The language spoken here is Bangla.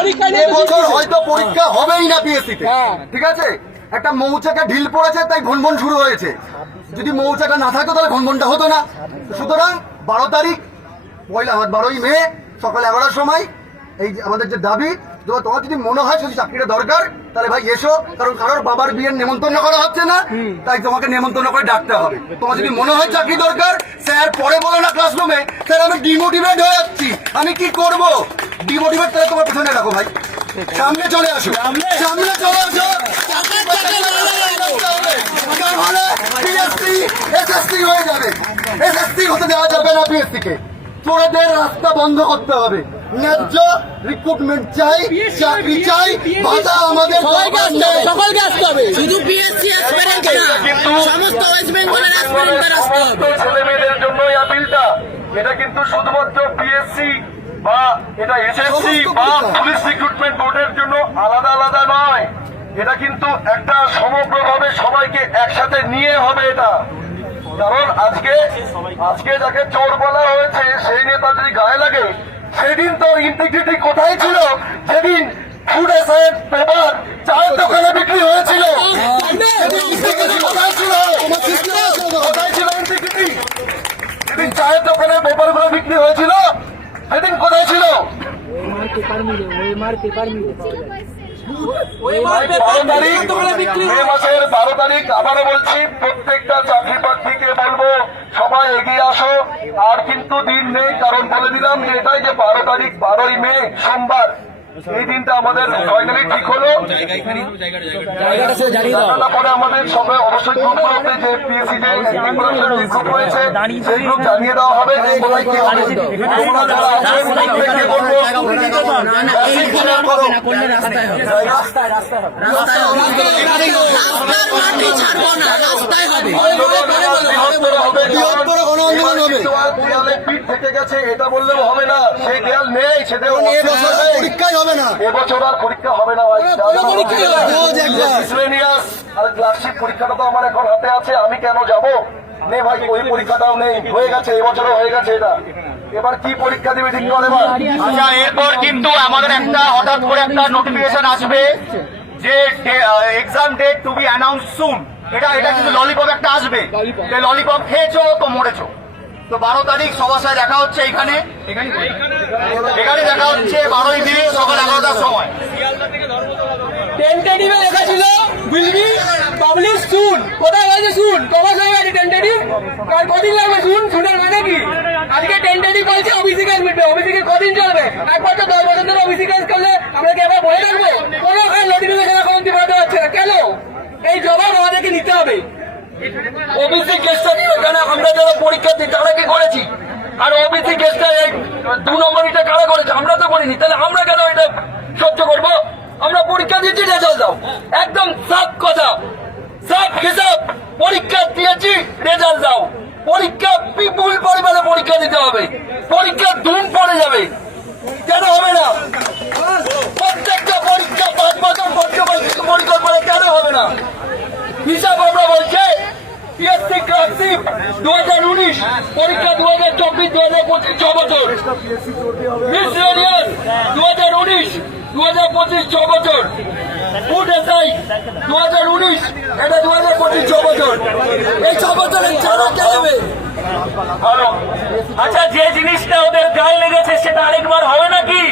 এবছর হয়তো পরীক্ষা হবেই না পিএসসি হ্যাঁ। ঠিক আছে? একটা মৌচাকে ঢিল পড়েছে তাই ঘনঘন শুরু হয়েছে। যদি মৌচাকা না থাকতো তাহলে ঘনঘনটা হতো না। সুতরাং বারো তারিখ পয়লা বারোই মে সকাল এগারোটার সময় এই আমাদের যে দাবি তোমার যদি মনে হয় যদি চাকরিটা দরকার তাহলে ভাই এসো কারণ কারোর বাবার বিয়ের নেমন্তন্ন করা হচ্ছে না তাই তোমাকে নেমন্তন্ন করে ডাকতে হবে। তোমার যদি মনে হয় চাকরি দরকার স্যার পরে বলো না ক্লাসরুমে স্যার আমি ডিমোটিভেট হয়ে যাচ্ছি আমি কি করব? ডিমোটিভেট তাহলে তোমার পেছনে রাখো ভাই সামনে চলে আসো সামনে চলে আসো নাহলে PSC, SSC হয়ে যাবে এসএসসি হতে দেওয়া যাবে না পিএসসি কে চোরেদের রাস্তা বন্ধ করতে হবে ন্যায্য রিক্রুটমেন্ট চাই চাকরি চাই ভাতা আমাদের সবাইকে আসতে হবে সকলকে আসতে হবে শুধু পিএসসি অ্যাসপিরেন্ট না সমস্ত ওয়েস্ট বেঙ্গলের অ্যাসপিরেন্টদের আসতে হবে ছেলে মেয়েদের জন্য এই আপিলটা এটা কিন্তু শুধুমাত্র পিএসসি বা এটা এসএসসি বা পুলিশ রিক্রুটমেন্ট বোর্ডের জন্য আলাদা আলাদা নয়। এটা কিন্তু একটা সমগ্রভাবে সবাইকে একসাথে নিয়ে হবে এটা। কারণ আজকে আজকে যাকে চোর বলা হয়েছে সেই নেতা যদি গায়ে লাগে সেদিন তোর ইন্টিগ্রিটি কোথায় ছিল? সেদিন ফুড অ্যাসাইড পেপার চায়ের দোকানে বিক্রি হয়েছিল। কোথায় ছিল? কোথায় ছিল integrity? সেদিন চায়ের দোকানে পেপারগুলো বিক্রি হয়েছিল। বারো তারিখ মে মাসের বারো তারিখ আবারও বলছি প্রত্যেকটা চাকরি প্রার্থীকে বলব সবাই এগিয়ে আসো। আর কিন্তু দিন নেই কারণ বলে দিলাম এটাই যে বারো তারিখ বারোই মে সোমবার। এই দিনটা আমাদের ফাইনালি ঠিক হলো। পরে আমাদের সবাই অবশ্যই গ্রুপ গ্রুপগুলোতে যে পিএসসি যে গ্রুপ রয়েছে সেই গ্রুপ জানিয়ে দেওয়া হবে যে কোথায় কি হবে। যারা আছেন প্রত্যেককে বলব। রাস্তায় রাস্তায় হবে। আন্দোলন হবে। দেয়ালে পিঠ থেকে গেছে এটা বললেও হবে না। সেই দেয়াল নেই সে এবছর পরীক্ষাই হবে না। এবছর আর পরীক্ষা হবে না ভাই। পরীক্ষাই হবে না। রোজ একবার। মিসলেনিয়াস আর ক্লাসিক পরীক্ষাটা তো আমার এখন হাতে আছে আমি কেন যাব? নেই ভাই ওই পরীক্ষাটাও নেই। হয়ে গেছে এবছরও হয়ে গেছে এটা। এবার কি পরীক্ষা দিবে ঠিক করে আচ্ছা এরপর কিন্তু আমাদের একটা হঠাৎ করে একটা নোটিফিকেশন আসবে যে exam date to be announce soon এটা এটা কিন্তু ললিপপ একটা আসবে। ললিপপ খেয়েছো তো মরেছো। তো বারো তারিখ সবার সাথে দেখা হচ্ছে এখানে। এখানে দেখা হচ্ছে বারোই মে সকাল এগারোটার সময়। ছিল পাবলিশ কোথায় হয়েছে হয়ে কদিন লাগবে মানে কি? আজকে কদিন চলবে? দশ বছর ধরে আমরা কি আবার বলে রাখব কোনো নোটিফিকেশন এখন অব্দি পাঠাতে পারছে না কেন এই জবাব আমাদেরকে নিতে হবে ওবিসি কেসটা নিয়ে কেন আমরা যারা পরীক্ষা দিই তারা কি করেছি ওবিসি কেসটা এক দু নম্বরিটা কারা করেছে? আমরা তো করিনি। তাহলে আমরা কেন এটা সহ্য করব? আমরা পরীক্ষা দিচ্ছি রেজাল্ট দাও। একদম সাফ কথা। সাফ হিসাব পরীক্ষা দিয়েছি রেজাল্ট দাও পরীক্ষা বিপুল পরিমাণে পরীক্ষা দিতে হবে পরীক্ষা ধুম পড়ে যাবে কেন হবে না প্রত্যেকটা পরীক্ষা পাঁচ বছর পর্যন্ত পরিকল্পনা কেন হবে না হিসাব আমরা বলছে পিএসসি দু হাজার উনিশ পরীক্ষা দু হাজার চব্বিশ দু হাজার পঁচিশ ছ বছর মিসলেনিয়াস দু হাজার উনিশ দু হাজার পঁচিশ ছ বছর ফুড এসআই দু হাজার উনিশ এটা দু হাজার পঁচিশ ছ বছর এই ছ বছরের ছাড়া কে দেবে আচ্ছা যে জিনিসটা ওদের গায়ে লেগেছে সেটা আরেকবার হবে নাকি?